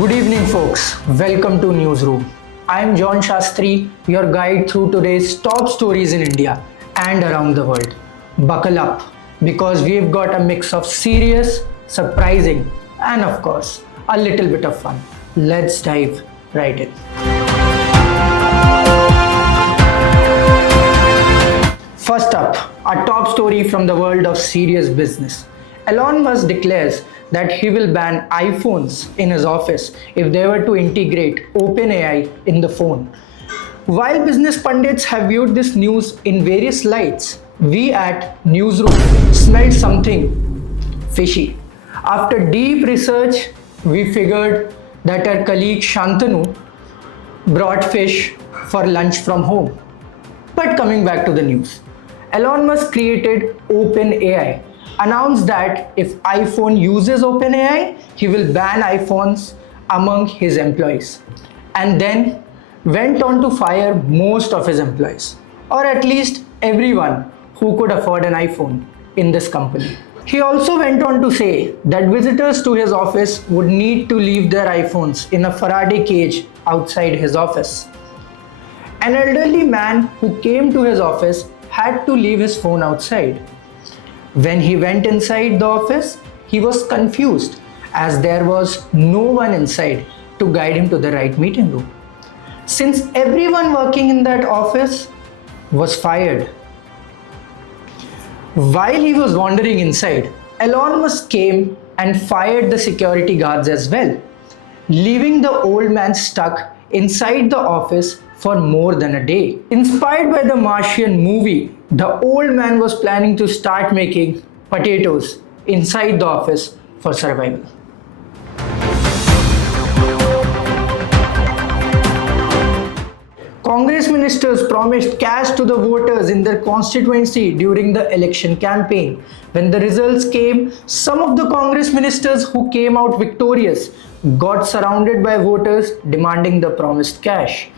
Good evening, folks. Welcome to Newsroom. I am John Shastri, your guide through today's top stories in India and around the world. Buckle up because we've got a mix of serious, surprising, and of course, a little bit of fun. Let's dive right in. First up, a top story from the world of serious business. Elon Musk declares that he will ban iPhones in his office if they were to integrate OpenAI in the phone. While business pundits have viewed this news in various lights, we at Newsroom smelled something fishy. After deep research, we figured that our colleague Shantanu brought fish for lunch from home. But coming back to the news, Elon Musk created OpenAI, announced that if iPhone uses OpenAI, he will ban iPhones among his employees, and then went on to fire most of his employees, or at least everyone who could afford an iPhone in this company. He also went on to say that visitors to his office would need to leave their iPhones in a Faraday cage outside his office. An elderly man who came to his office had to leave his phone outside. When he went inside the office, he was confused as there was no one inside to guide him to the right meeting room, since everyone working in that office was fired. While he was wandering inside, Elon Musk came and fired the security guards as well, leaving the old man stuck inside the office for more than a day. Inspired by the Martian movie, the old man was planning to start making potatoes inside the office for survival. Congress ministers promised cash to the voters in their constituency during the election campaign. When the results came, some of the Congress ministers who came out victorious got surrounded by voters demanding the promised cash.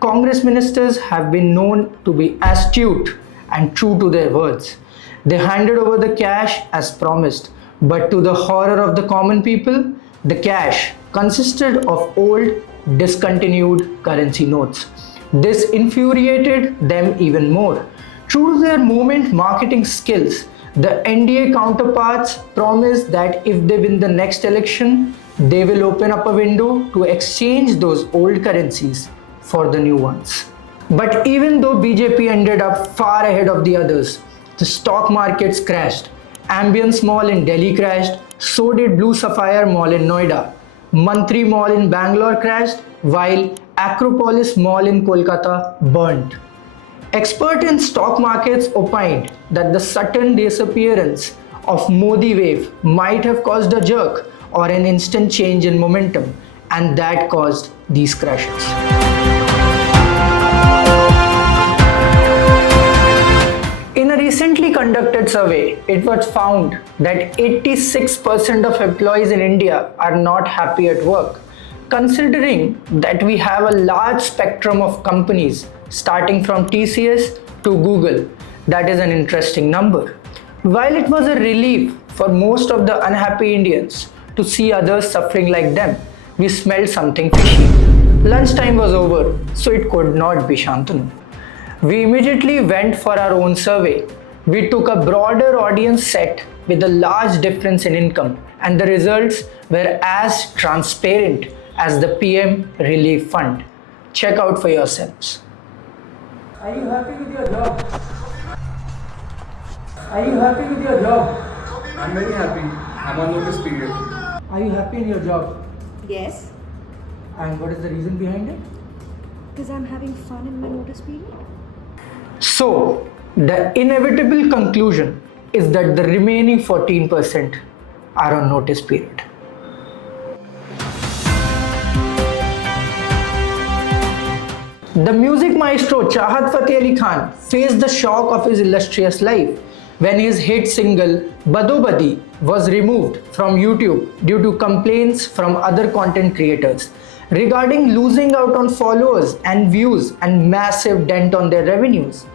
Congress ministers have been known to be astute and true to their words. They handed over the cash as promised, but to the horror of the common people, the cash consisted of old, discontinued currency notes. This infuriated them even more. True to their moment marketing skills, the NDA counterparts promised that if they win the next election, they will open up a window to exchange those old currencies for the new ones. But even though BJP ended up far ahead of the others, the stock markets crashed. Ambience Mall in Delhi crashed, so did Blue Sapphire Mall in Noida. Mantri Mall in Bangalore crashed, while Acropolis Mall in Kolkata burnt. Experts in stock markets opined that the sudden disappearance of Modi wave might have caused a jerk or an instant change in momentum, and that caused these crashes. In a recently conducted survey, it was found that 86% of employees in India are not happy at work. Considering that we have a large spectrum of companies starting from TCS to Google, that is an interesting number. While it was a relief for most of the unhappy Indians to see others suffering like them, we smelled something fishy. Lunchtime was over, so it could not be Shantanu. We immediately went for our own survey. We took a broader audience set with a large difference in income, and the results were as transparent as the PM Relief Fund. Check out for yourselves. Are you happy with your job? Are you happy with your job? I'm very happy. I'm on notice period. Are you happy in your job? Yes, And what is the reason behind it? because I'm having fun in my notice period. So, the inevitable conclusion is that the remaining 14% are on notice period. The music maestro Chahat Fateh Ali Khan faced the shock of his illustrious life when his hit single Bado Badi was removed from YouTube due to complaints from other content creators regarding losing out on followers and views and massive dent on their revenues.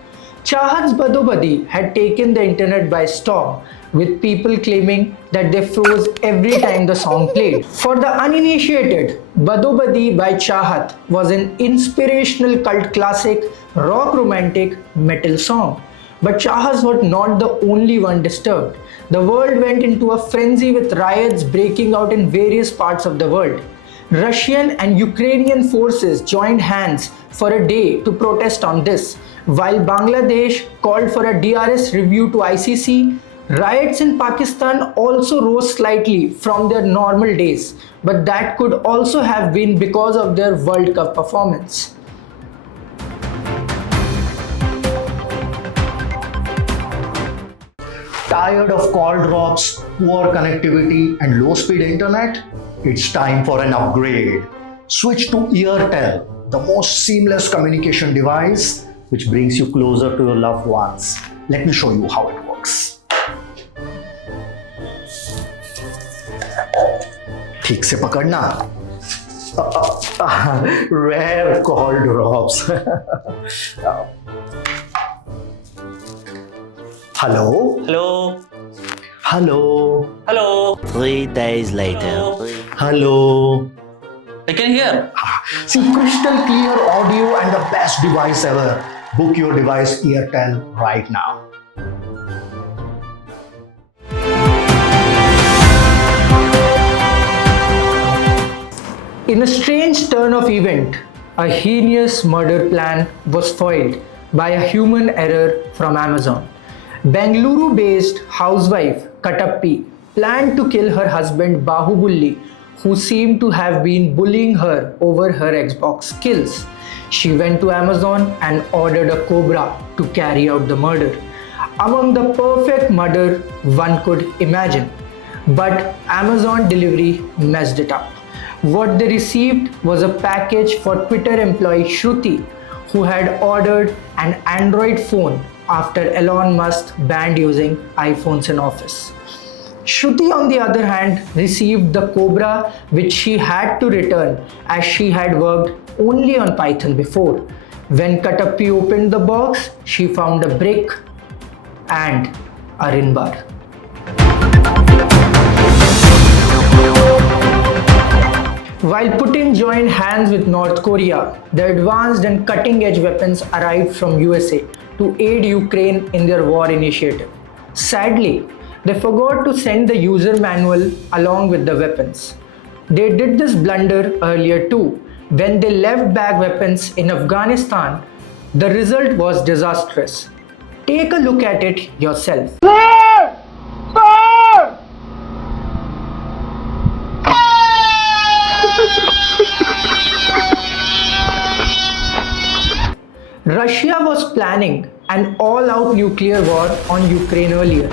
Chahat's Badobadi had taken the internet by storm, with people claiming that they froze every time the song played. For the uninitiated, Badobadi by Chahat was an inspirational cult classic, rock romantic metal song. But Chahat was not the only one disturbed. The world went into a frenzy with riots breaking out in various parts of the world. Russian and Ukrainian forces joined hands for a day to protest on this, while Bangladesh called for a DRS review to ICC. Riots in Pakistan also rose slightly from their normal days, but that could also have been because of their World Cup performance. Tired of call drops, poor connectivity, and low speed internet? It's time for an upgrade. Switch to Eartel, the most seamless communication device which brings you closer to your loved ones. Let me show you how it works. ठीक से पकड़ना. Rare call drops. Hello? Hello. Hello? Hello. 3 days later. Hello? I can hear. See, crystal clear audio and the best device ever. Book your device Eartel right now. In a strange turn of event, a heinous murder plan was foiled by a human error from Amazon. Bengaluru-based housewife Katappi planned to kill her husband Bahubulli, who seemed to have been bullying her over her Xbox skills. She went to Amazon and ordered a cobra to carry out the murder. Among the perfect murder one could imagine. But Amazon delivery messed it up. What they received was a package for Twitter employee Shruti, who had ordered an Android phone after Elon Musk banned using iPhones in office. Shruti, on the other hand, received the Cobra, which she had to return as she had worked only on Python before. When Katappi opened the box, she found a brick and a rin bar. While Putin joined hands with North Korea, the advanced and cutting-edge weapons arrived from USA to aid Ukraine in their war initiative. Sadly, they forgot to send the user manual along with the weapons. They did this blunder earlier too. When they left back weapons in Afghanistan, the result was disastrous. Take a look at it yourself. Russia was planning an all-out nuclear war on Ukraine earlier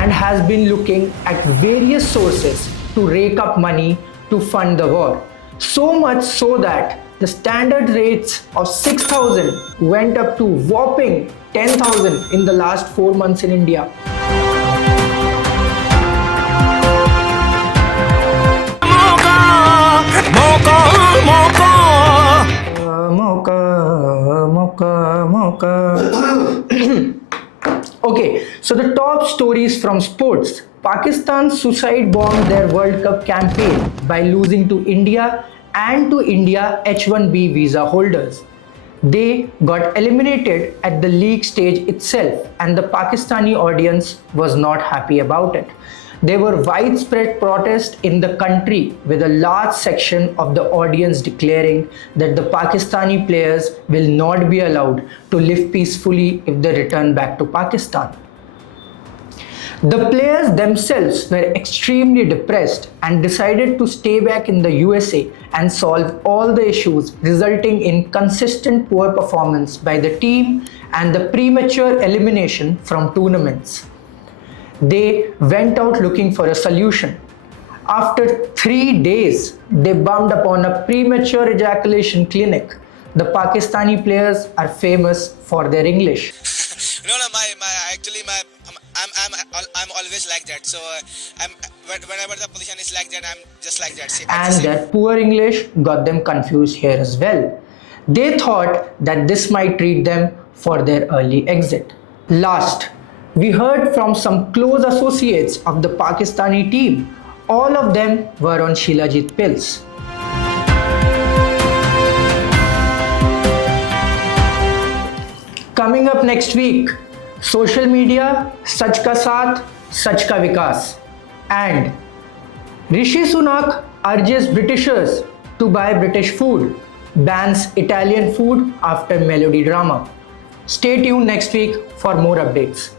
and has been looking at various sources to rake up money to fund the war. So much so that the standard rates of 6,000 went up to whopping 10,000 in the last 4 months in India. Okay, so the top stories from sports. Pakistan suicide bombed their World Cup campaign by losing to India and to India H1B visa holders. They got eliminated at the league stage itself, and the Pakistani audience was not happy about it. There were widespread protests in the country, with a large section of the audience declaring that the Pakistani players will not be allowed to live peacefully if they return back to Pakistan. The players themselves were extremely depressed and decided to stay back in the USA and solve all the issues, resulting in consistent poor performance by the team and the premature elimination from tournaments. They went out looking for a solution. After 3 days, they bummed upon a premature ejaculation clinic. The Pakistani players are famous for their English. No, I'm always like that. So whenever the position is like that, I'm just like that. And their poor English got them confused here as well. They thought that this might treat them for their early exit. Last, we heard from some close associates of the Pakistani team. All of them were on Shilajit pills. Coming up next week, social media, Sach Ka Saath, Sach Ka Vikas. And Rishi Sunak urges Britishers to buy British food, bans Italian food after melody drama. Stay tuned next week for more updates.